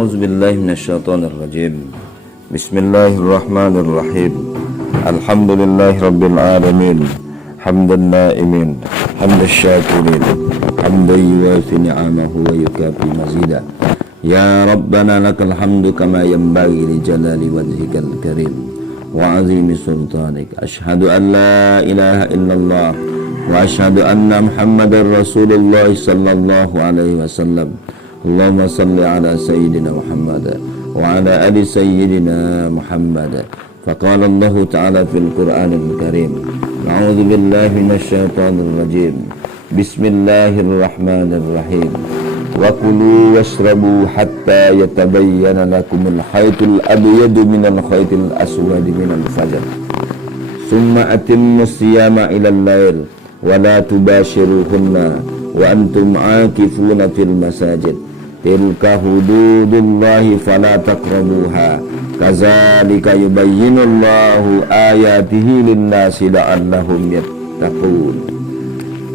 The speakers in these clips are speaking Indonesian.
A'udzu billahi minasyaitonir rajim. Bismillahirrahmanirrahim. Alhamdulillahirabbil alamin. Hamdan na'imin, hamdash syakirin, hamdan yuwafi ni'amahu wa yukafi mazida. Ya Rabbana lakal hamdu kama yanbaghi li jalali wajhikal karim wa 'azimi sultanik. Asyhadu an la ilaha illallah wa asyhadu anna Muhammadar Rasulullah sallallahu alaihi wasallam. Allahumma salli ala sayyidina Muhammad wa ala ali sayyidina Muhammad. Faqala Allah ta'ala fil Qur'anil Karim. A'udzu billahi minasyaitonir rajim. Bismillahirrahmanirrahim. Wa kulu washrabu hatta yatabayyana lakumul khaytul abyadu minal khaytil aswadi minal fajr. Summa atimmus siyama ilal lail wa la tubashiruhunna wa antum aakifuna fil masajid. Tilka hududullahi fala taqrabuha. Kadzalika yubayyinullahu ayatihi lin-nasi la'allahum yattaqun.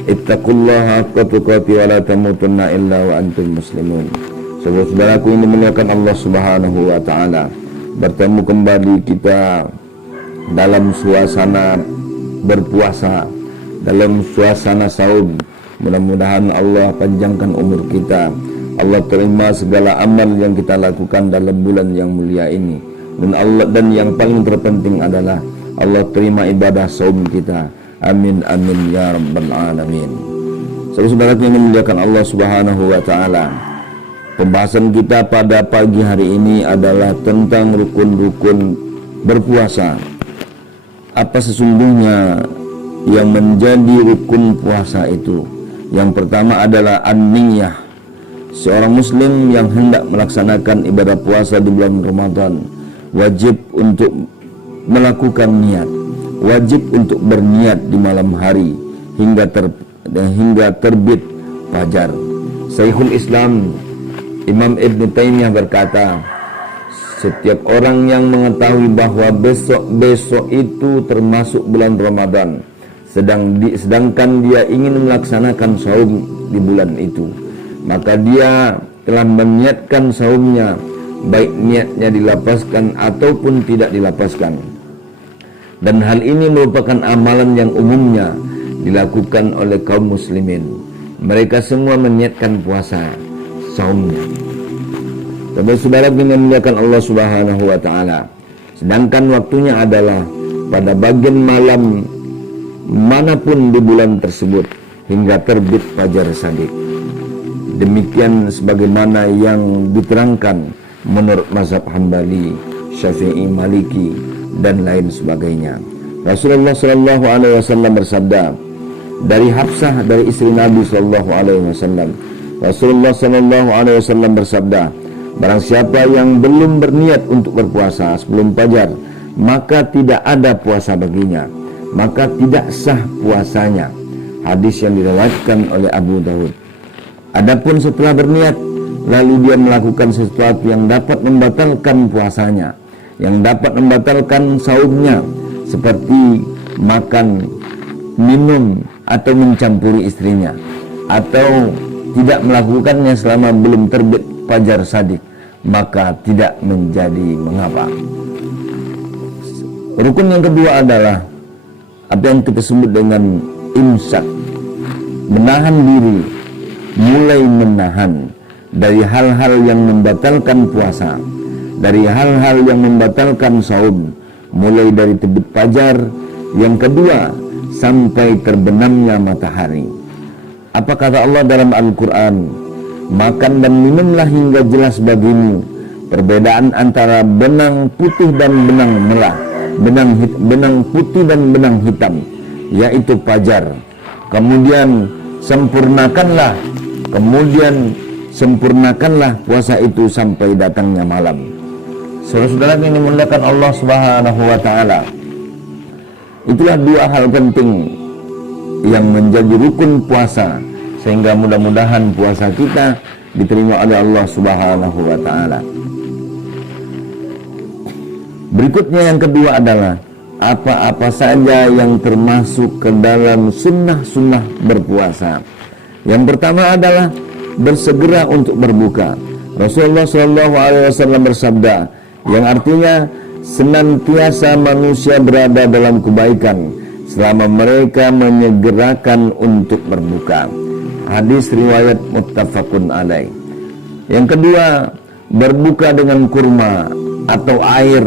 Ittaqullaha haqqa tuqatih wa la tamutunna illa wa antum muslimun. Saudara-saudaraku ini muliakan Allah Subhanahu wa taala. Bertemu kembali kita dalam suasana berpuasa, dalam suasana saum. Mudah-mudahan Allah panjangkan umur kita. Allah terima segala amal yang kita lakukan dalam bulan yang mulia ini. Dan yang paling terpenting adalah Allah terima ibadah saum kita. Amin amin ya rabbal alamin. Saudara-saudara yang memuliakan Allah Subhanahu wa taala. Pembahasan kita pada pagi hari ini adalah tentang rukun-rukun berpuasa. Apa sesungguhnya yang menjadi rukun puasa itu? Yang pertama adalah an-niyah. Seorang muslim yang hendak melaksanakan ibadah puasa di bulan Ramadan wajib untuk melakukan niat, wajib untuk berniat di malam hari hingga terbit fajar. Syekhul Islam Imam Ibn Taimiyah berkata, setiap orang yang mengetahui bahwa besok itu termasuk bulan Ramadan, sedangkan dia ingin melaksanakan saum di bulan itu, maka dia telah meniatkan saumnya, baik niatnya dilapaskan ataupun tidak dilapaskan. Dan hal ini merupakan amalan yang umumnya dilakukan oleh kaum muslimin. Mereka semua meniatkan puasa saumnya. Saudara-saudara yang memuliakan Allah Subhanahu wa taala, sedangkan waktunya adalah pada bagian malam manapun di bulan tersebut hingga terbit fajar shadiq. Demikian sebagaimana yang diterangkan menurut mazhab Hambali, Syafi'i, Maliki dan lain sebagainya. Rasulullah sallallahu alaihi wasallam bersabda dari Hafsah, dari istri Nabi sallallahu alaihi wasallam. Rasulullah sallallahu alaihi wasallam bersabda, barang siapa yang belum berniat untuk berpuasa sebelum fajar, maka tidak ada puasa baginya, maka tidak sah puasanya. Hadis yang diriwayatkan oleh Abu Dawud. Adapun setelah berniat lalu dia melakukan sesuatu yang dapat membatalkan puasanya, yang dapat membatalkan saumnya, seperti makan, minum atau mencampuri istrinya, atau tidak melakukannya selama belum terbit fajar shadiq, maka tidak menjadi mengapa. Rukun yang kedua adalah apa yang kita sebut dengan imsak, menahan diri, mulai menahan dari hal-hal yang membatalkan puasa, dari hal-hal yang membatalkan saum, mulai dari terbit fajar. Yang kedua, sampai terbenamnya matahari. Apa kata Allah dalam Al-Quran? Makan dan minumlah hingga jelas bagimu perbedaan antara benang putih dan benang merah, benang putih dan benang hitam, yaitu fajar. Kemudian sempurnakanlah puasa itu sampai datangnya malam. Saudara-saudara yang dimuliakan Allah Subhanahu wa taala, itulah dua hal penting yang menjadi rukun puasa, sehingga mudah-mudahan puasa kita diterima oleh Allah Subhanahu wa taala. Berikutnya yang kedua adalah apa-apa saja yang termasuk ke dalam sunnah-sunnah berpuasa. Yang pertama adalah bersegera untuk berbuka. Rasulullah Shallallahu Alaihi Wasallam bersabda, yang artinya senantiasa manusia berada dalam kebaikan selama mereka menyegerakan untuk berbuka. Hadis riwayat muttafaqun alaih. Yang kedua, berbuka dengan kurma atau air,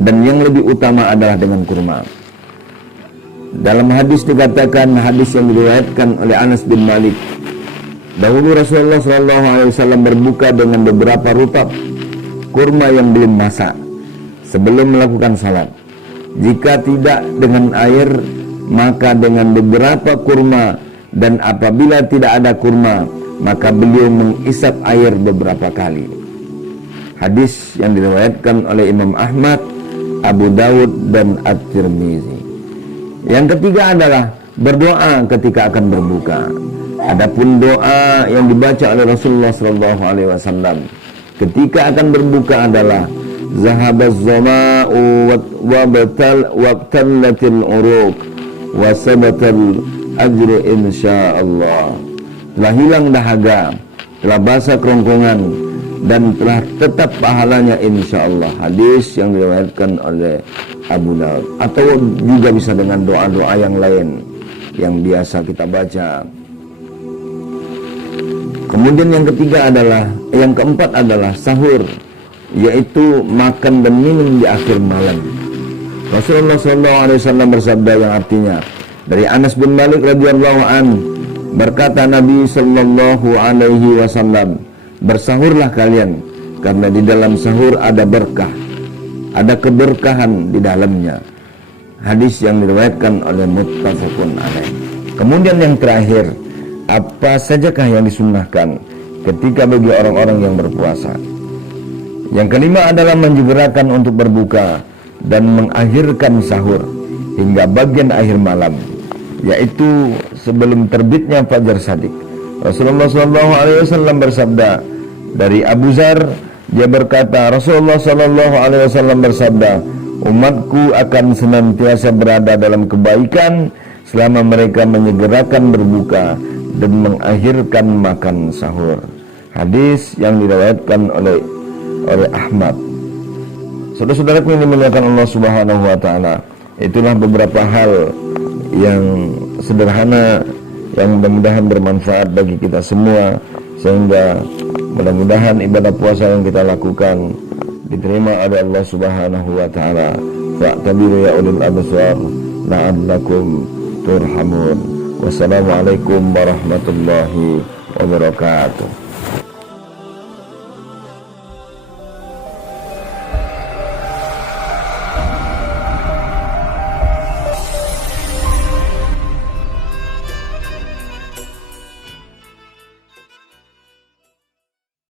dan yang lebih utama adalah dengan kurma. Dalam hadis dikatakan, hadis yang diriwayatkan oleh Anas bin Malik, dahulu Rasulullah SAW berbuka dengan beberapa rutab kurma yang belum masak sebelum melakukan salat. Jika tidak dengan air, maka dengan beberapa kurma, dan apabila tidak ada kurma, maka beliau mengisap air beberapa kali. Hadis yang diriwayatkan oleh Imam Ahmad, Abu Dawud, dan At-Tirmizi. Yang ketiga adalah berdoa ketika akan berbuka. Adapun doa yang dibaca oleh Rasulullah SAW ketika akan berbuka adalah zahabaz zama'u wabtallatil uruq wa sabatal ajru insyaallah. Telah hilang dahaga, telah basah kerongkongan, dan telah tetap pahalanya insyaallah. Hadis yang diriwayatkan oleh Abu Daud. Atau juga bisa dengan doa-doa yang lain yang biasa kita baca. Kemudian yang keempat adalah sahur, yaitu makan dan minum di akhir malam. Rasulullah SAW bersabda yang artinya, dari Anas bin Malik radhiyallahu an, berkata Nabi sallallahu alaihi wasallam, bersahurlah kalian, karena di dalam sahur ada berkah, ada keberkahan di dalamnya. Hadis yang diriwayatkan oleh muttafaqun alaih. Kemudian yang terakhir, apa sajakah yang disunnahkan ketika bagi orang-orang yang berpuasa? Yang kelima adalah menyegerakan untuk berbuka dan mengakhirkan sahur hingga bagian akhir malam, yaitu sebelum terbitnya fajar shadiq. Rasulullah SAW bersabda, dari Abu Zar, dia berkata, Rasulullah SAW bersabda, umatku akan senantiasa berada dalam kebaikan selama mereka menyegerakan berbuka dan mengakhirkan makan sahur. Hadis yang diriwayatkan oleh Ahmad. Saudara-saudaraku yang dimuliakan Allah Subhanahu wa taala, itulah beberapa hal yang sederhana yang mudah-mudahan bermanfaat bagi kita semua, sehingga mudah-mudahan ibadah puasa yang kita lakukan diterima oleh Allah Subhanahu wa taala. Fa'tabiru ya ulil absar la'allakum turhamun. Wassalamualaikum warahmatullahi wabarakatuh.